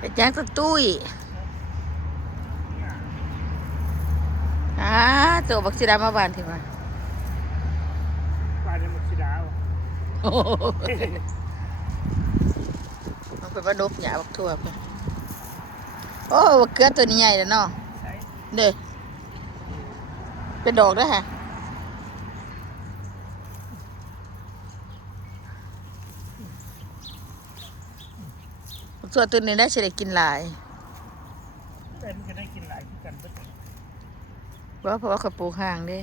ไปแจ้งสตุ้ยตัวบักสีดามาบ้านที่มาบ้านนี้มันสีดาวมันเป็นว่าดบหยาบักทั่วไปโอ้บักเกลือตัวนี้ใหญ่แล้วเนาะเด้เป็นดอกด้วยฮะบักทั่วตัวนี้ได้เฉลี่ยกินหลายแต่มันจะได้กินหลายที่กันเว่าเพราะว่าเขาปลูกห่างเด้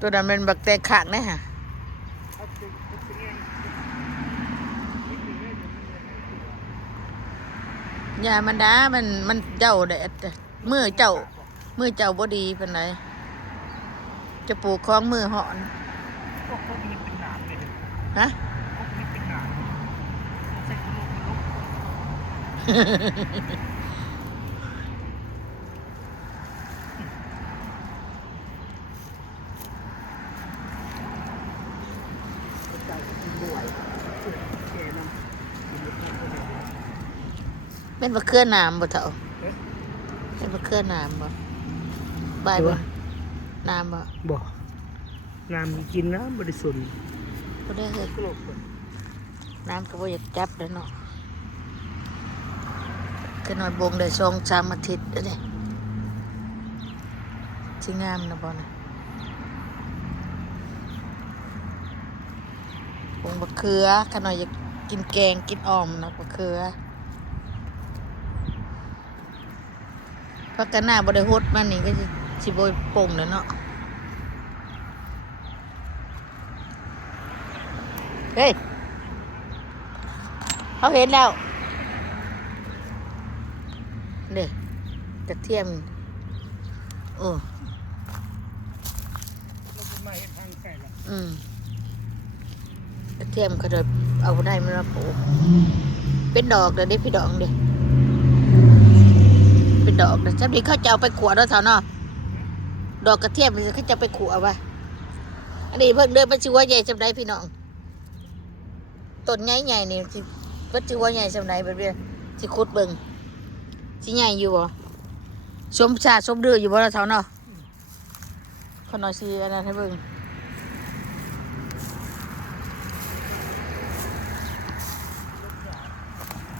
ตัวนั้นเป็นบักแตกขางนะฮะยามันดามันเจ้าแดดมือเจ้าบ่ดีเป็นไรจะปลูกคล้องมือหอนพวกนี้เป็นหนามเลยฮะพวกนี้เป็นหนามใส่ลูกเป็นมะเขือน้ำบ่เถ่าเป็นมะเขือน้ำบ่บายบ่น้ำบ่บ่น้ำกินน้ำบริสุทธิ์บ่ได้เฮ็ดน้ำก็บ่อยากจับเลยเนาะคือน้อยบงได้2-3 อาทิตย์แล้วเด้สิงามนะบ่นะบงมะเขือขน้อยอยากกินแกงกินอ่อมนะมะเขือพักกันหน้าบ่ได้ฮดมันนี่ก็สิบ่ป่งแล้วเนาะเฮ้ยเขาเห็นแล้วเด้กระเทียมโอ้กระเทียมก็เดินเอาได้มาปลูกเป็นดอกเดี๋ยวได้พี่ดอกเดี๋ยวเป็นดอกเดี๋ยวจำดีเขาจะเอาไปขวดแล้วเท่าเนาะดอกกระเทียมเขาจะไปขวดวะอันนี้เพิ่งเดินมาชิวใหญ่จำได้พี่น้องต้นใหญ่ๆนี่สิเพิ่งชิวใหญ่จำได้แบบนี้สิขุดเบิ่งสิใหญ่อยู่บ่สมชาสมเดืออยู่บ่แล้วเท่าเนาะคนน้อยสิอันนั้นให้เบิ่ง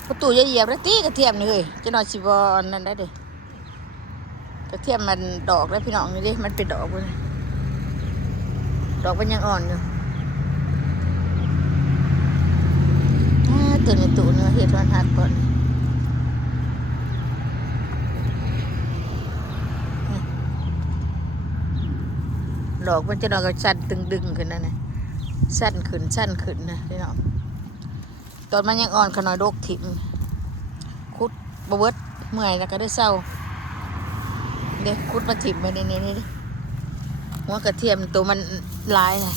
ประตูเหยียบแล้วตีกระเทียมนี่เลยจะนอนสิบอนนั่นได้เด้กระเทียมมันดอกแล้วพี่น้องนี่ดิมันเป็นดอกเลยดอกมันยังอ่อนอยู่ตื่นในตู้เนื้อเห็ดวันหัดก่อนดอกมันจะนอนกับสั้นดึงขึ้นนั่นนะสั้นขึ้นนะพี่น้องตอนมันยังอ่อนขน้อยโรคถิ่มคุดบวชเมื่อยแล้วก็ได้เศร้าเด็กคุดมาถิ่มไปนี่หัวกระเทียมตัวมันลายนะ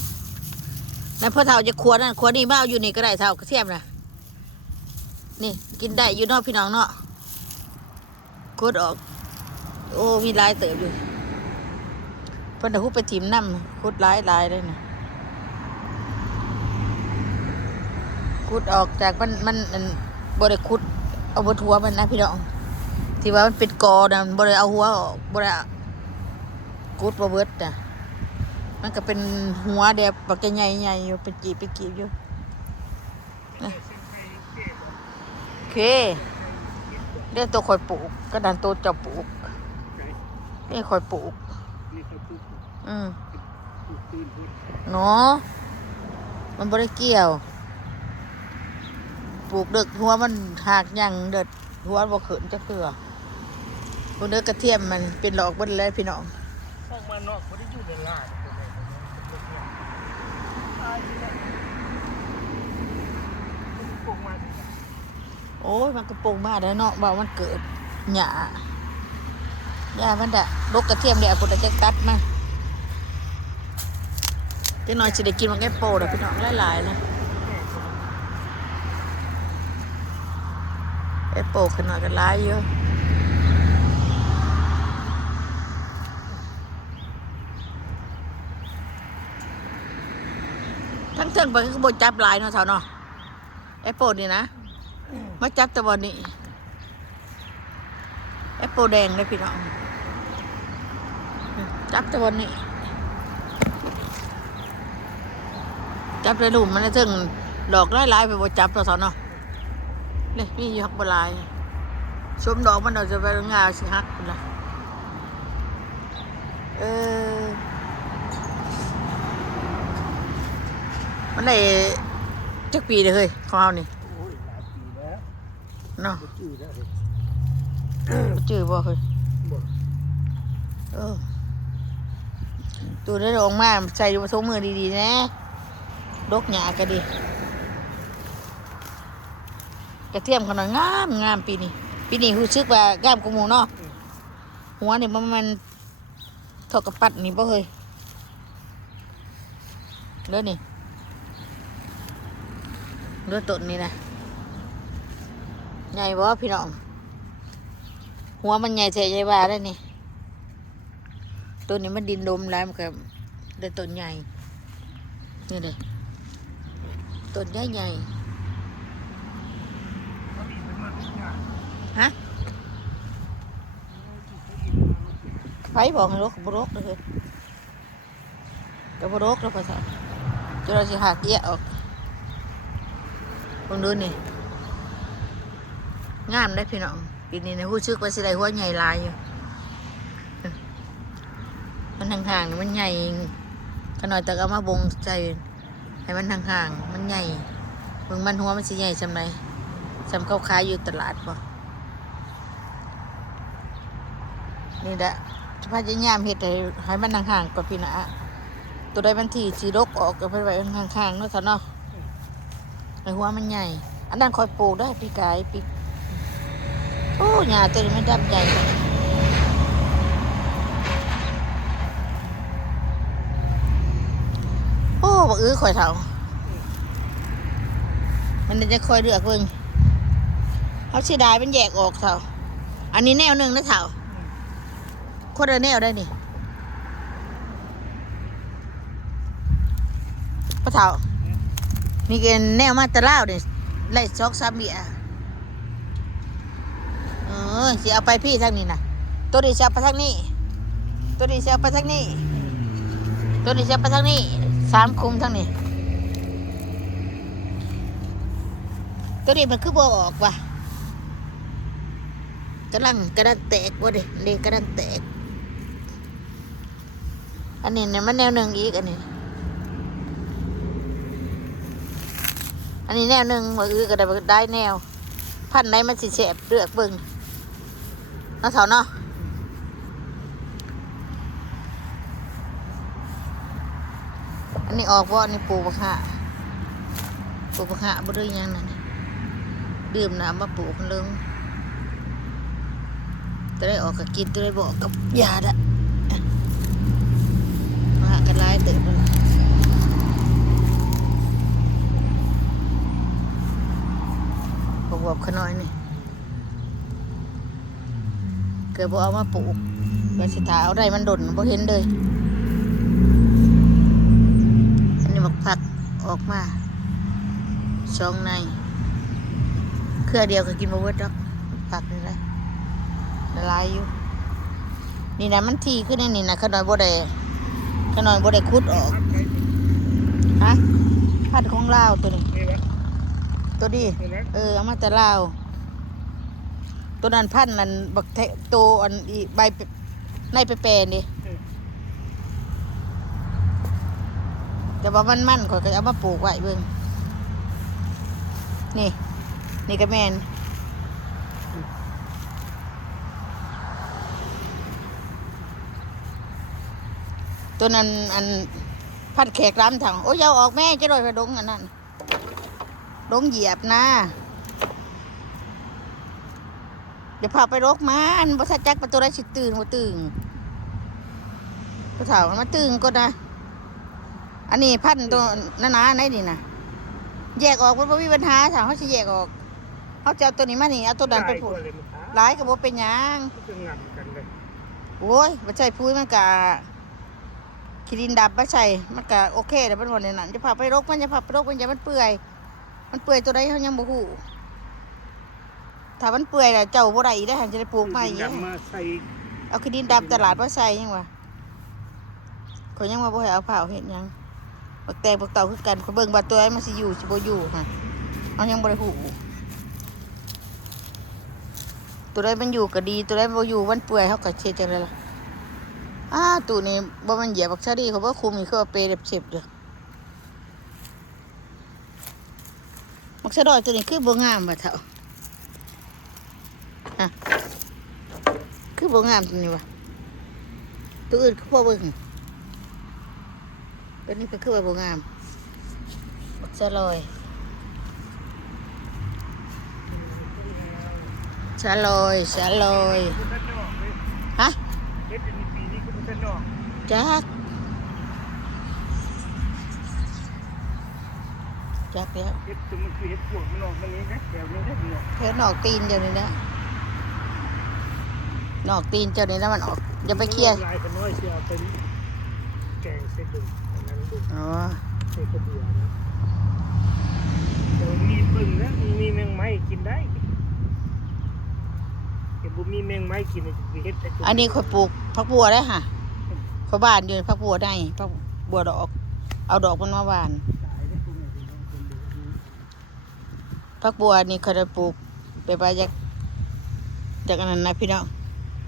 นั่นพ่อเฒ่าจะขวดนั่นขวดนี่มาเอาอยู่นี่ก็ได้เฒ่ากระเทียมนะนี่กินได้อยู่นอกพี่น้องเนาะคุดออกโอ้มีลายเติบอยู่เพิ่นจะคุดไปถิ่มน้ำคุดลายเลยนะขุดออกจากมันบริขุดเอาบนหัวมันนะพี่น้องที่ว่ามันเป็นกอนะบริเอาหัวออกบริขุดบะเบิดนะมันก็เป็นหัวเดียบปากใหญ่อยู่เป็นกีบอยู่โอเคเรียกตัวคอยปลูกก็ดันตัวจะปลูกนี่คอยปลูกเนาะมันบริเกี่ยวปลูกเด็กหัวมันหักยังเด็ดหัวบ่ขึ้นจะเกลือพวกเนื้อกระเทียมมันเป็นหลอกบนเลยพี่น้องห้องมันนอกไม่ได้อยู่ในลาดโอ้ยมันกระโปรงมาแล้วเนาะว่ามันเกิดหญ้ามันดะลกกระเทียมเดี๋ยวผมจะตัดมาจะหน่อยจะได้กินมันแค่โปรดพี่น้องหลายๆนะไอ้โปกขนาดกันร้ายเยอะทั้งเทิงไปก็บนจับลายเนาะเท่าเนาะ แอปเปิลนี่นะมาจับแต่วันนี้แอปเปิลแดงเลยพี่น้องจับแต่วันนี้จับได้ดูมันถึงดอกหลายๆไปบ่จับแล้วเถอะเนาะนี่มีอยู่ฮักบ่หลายชมดอกมันเราจะไปงาสิฮักพุ่นล่ะมันได้จักปีเลยเฮ้ยของเรานี่ โอ้ยหลายปีแล้ว เนาะ บ่จื้อแล้วเฮ้ย จื้อบ่เฮ้ย บ่ ตัวได้ออกมาใส่ดูผสมมือดีๆนะดกหยาก็ดีกระเทียมขนาดงามปีนี้รู้สึกว่างามกว่าหมูเนาะหัวนี่มันเท่ากับปัดนี่บ่เฮ้ยเด้อนี่เด้อต้นนี่นะใหญ่บ่พี่น้องหัวมันใหญ่แท้ใหญ่บ้าได้นี่ต้นนี้มันดินดมแล้วมันก็ได้ต้นใหญ่นี่เลยต้นใหญ่ บ่มีมันมาทุกอย่าง ฮะไฟบอกให้รกบรกเลยกับบรกแล้วภาษาจะเราจะหักเยอะออกลองดูนี่งามได้พี่น้องปีนี้นะผู้ชึกว่าสิได้หัวใหญ่ลายอยู่มันห่างๆมันใหญ่ขนาดแต่เอามาบงใจให้มันห่างๆมันใหญ่เบิ่งมันหัวมันสิใหญ่จำไรจำเขาขายอยู่ตลาดบ่นี่แหละพยายามเฮ็ดให้มันห่างๆกว่าพี่นะตัวใดมันที่สีรกออกก็ไปไว้ห่างๆเนาะเถอะเนาะให้หัวมันใหญ่อันนั้นคอยปลูกได้ปีกายปีโอ้หญ้าตัวนี้มันดำใหญ่โอ้บักข่อยเฒ่ามันจะคอยเลือกเบิ่งเขาเสียดายมันแยกออกเฒ่าอันนี้แนวหนึ่งนะเฒ่าคนละแนวได้นี่พ่อเฒ่านี่เป็นแนวมาตะล่าวเนี่ยไล่ซอกซ้ำเบียสิเอาไปพี่ทางนี้นะตัวนี้จะเอาไปทางนี้ตัวนี้จะเอาไปทางนี้ตัวนี้จะเอาไปทางนี้3 คุมทางนี้ตัวนี้มันคือบ่ออกว่ะกำลังแตกว่ะเด็กกำลังแตกอันนี้เนี่ยมันแนวหนึ่งอีกอันนี้แนวหนึ่งว่าก็ได้แนวพันไหนมันสิแสบเลือกเบิ่งเนาะเถาเนาะอันนี้ออกว่าอันนี้ปลูกบักหะบ่ได้ยังนั่นดื่มน้ำมาปลูกมันเลยจะได้ออกกับกินจะได้บอกกับยาละมากันไล่ตื่นแล้วบวบขน้อยนี่เกิดบ่เอามาปลูกเกิดสิถาเอาได้มันดนบ่เห็นเลยอันนี้บักผักออกมา2 ในเครือเดียวก็กินบ่เบิดดอกผักนี่แหละละลายอยู่นี่นะมันทีขึ้นนี่นะขน้อยบ่ได้ขุดออกฮะพันธุ์ของลาวตัวนี้ นี่วะ ตัวดี นี่นะ เอามาแต่ลาวตัวนั้นพันธุ์นั้นบักเทโตอันอีใบในไปแปรนี่แต่ว่ามันข่อยก็เอามาปลูกไว้เบิ่งนี่ก็แม่นตัวนั้นอันพันแขกร้ำถังโอ้ยเอาออกแม่จะโดยกระดงอันนั้นดงเหยียบนะเดี๋ยวพาไปรกมันบ่ทันจักประตูได้สิตื่นบ่ตื่นกระเถามันมาตื่นก็นะอันนี้พันตัวหนาๆไหนนี่นะแยกออกมันบ่มีปัญหาถ้าเขาสิแยกออกเขาจะเอาตัวนี้มานี่เอาตัวนั้นไปปลูก หลายคนเลยมันหา หลายก็บ่เป็นหยัง มันจะงำกันเลย โอ้ยบ่ใช่ปุ๋ยมันก็ขี้ดินดำบ่ใช่มันก็โอเคแต่มันบ่ได้นั่นจะพาไปรกมันจะพาไปรกมันจะมันเปื่อยมัน มันเปื่อยตัวใดเขายังบ่ฮู้ถ้ามันเปื่อยแล้วเจ้าบ่ได้อีกได้อหันจะได้ปลูกใหม่อีก ดำมาใส่ เอาขี้ดินดำตลาดมาใส่ยังวะเขายังว่าบ่ให้เอาเผาเฮ็ดหยังบักแตงบักเต่าคือกันเขาเบิ่งว่าตัวนั้นมันสิอยู่สิบ่อยู่ค่ะเอายังบ่ได้ฮู้ตัวใดมันอยู่ก็ดีตัวใดบ่อยู่มันเปื่อยเฮาก็เช็ดจังได๋ล่ะตู้นี้บ่มันเหยียบบักซะดีเขาบ่คุมนี่คือว่าเปรย์เจ็บๆเด้อบักซะดอยตัวนี้คือบ่งามว่าเฒ่าฮะคือบ่งามตัวนี้วะตัวอื่นคือพอเบิ่งตัวนี้ก็คือว่าบ่งามบักซะลอยชะลอยชะลอยฮะ เฮ็ดในปีนี้ก็บ่ทันดอก จักแล้ว เฮ็ดจนมันคือเฮ็ดพวกมันออกมานี้นะแถวนี้ได้เนาะ เธอหนอกตีนเจ้านี่นะหนอกตีนเจ้านี่นะมันออกอย่าไปเคลียร์ ลายกันน้อยสิเอาไปแกงใส่ดุอันนั้นดุ อ๋อ ใส่กระเบือนะเดี๋ยวมีปึ่งนะมีแมงไม้กินได้เห็นบ่มีแมงไม้กินจะไปเฮ็ดแต่ตัว อันนี้ข่อยปลูกผักบัวได้ค่ะข่อยบ้านอยู่ผักบัวได้ผักบัวดอกเอาดอกมันมาหวาน ตายได้พวกนี้พี่น้องคนเดียวนี่ ผักบัวนี่ข่อยได้ปลูกไปจากอันนั้นนะพี่น้อง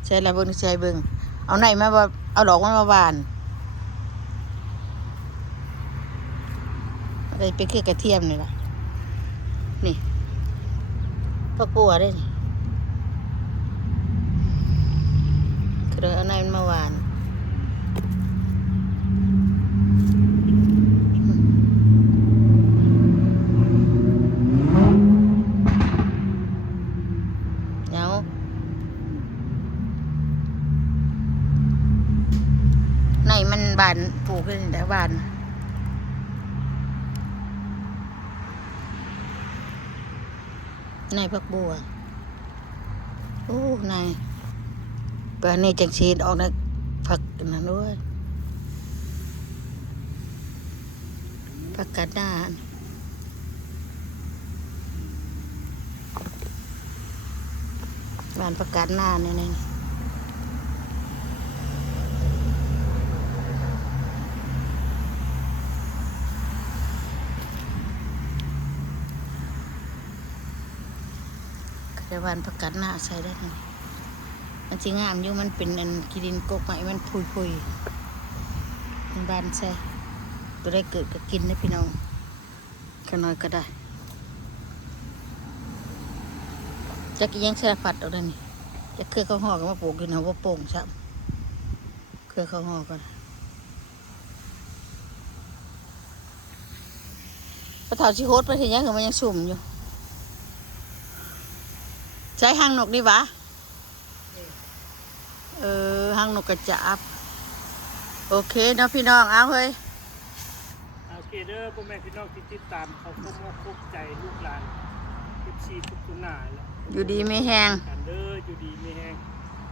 ใช้ละเบิ่งใช้เบิ่งเอาไหนมาว่าเอาดอกมันมาหวานอะไรเป็นคือกระเทียมนี่ล่ะนี่ผักบัวได้นี่คือเอาไหนมันมาหวานในมันบานปลูกขึ้นแต่บานในผักบัวโอ้ในปลาในจังสีออกนะผักนั่นด้วยผักกาดหน้าบานผักกาดหน้าเนี่ยนี่แต่วันประกาศหน้าใส่ได้นี่มันสิงามอยู่มันเป็นอันกิดินกกใหม่มันพุยมันบานใส่ตัวได้เกิดก็กินได้พี่น้องขน้อยก็ได้จะกินยังสารพัดเอาได้นี่จะเครือข้าวห่อก็มาปลูกกินเอาว่าโป่งซ้ำเครือข้าวห่อก็ได้ปลาเถาชิโฮดไปทีนี้คือมันยังสุ่มอยู่ใช้หางนกนี่วะหางนกกระจาบโอเคเนาะพี่น้องเอาเฮ้ย โอเคเด้อพ่อแม่พี่น้องที่ติดตามเขาพบมอกพบใจลูกหลาน14ทุกคนหน้าแหละ อยู่ดีไม่แห้ง กันเด้ออยู่ดีมีแฮง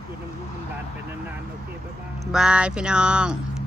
อยู่นำลูกนำหลานไปนานๆโอเคบ๊ายบาย บายพี่น้อง บ